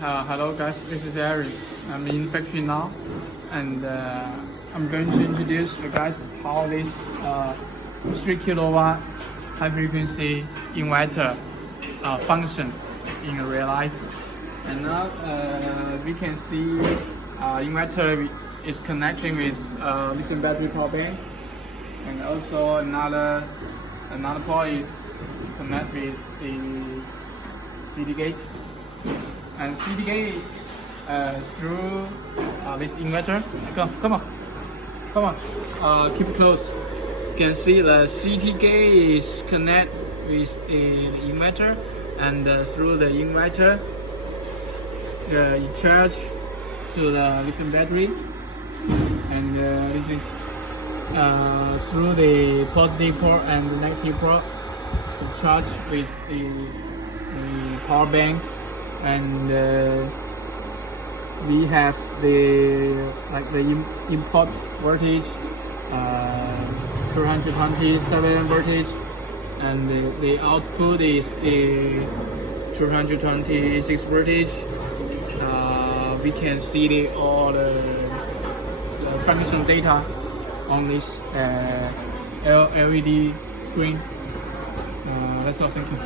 Hello guys, this is Eric. I'm in factory now, and I'm going to introduce you guys how this 3 kilowatt high frequency inverter function in real life. And now we can see this inverter is connecting with lithium battery power bank, and also another port is connect with the CD gate. And CD gate through this inverter. Come on, keep close. You can see the CD gate is connect with the inverter, and through the inverter, you charge to the lithium battery, and this is through the positive port and the negative port to charge with the power bank. And we have the input voltage 227 voltage, and the output is the 226 voltage. We can see all the function data on this LED screen. That's all. Thank you.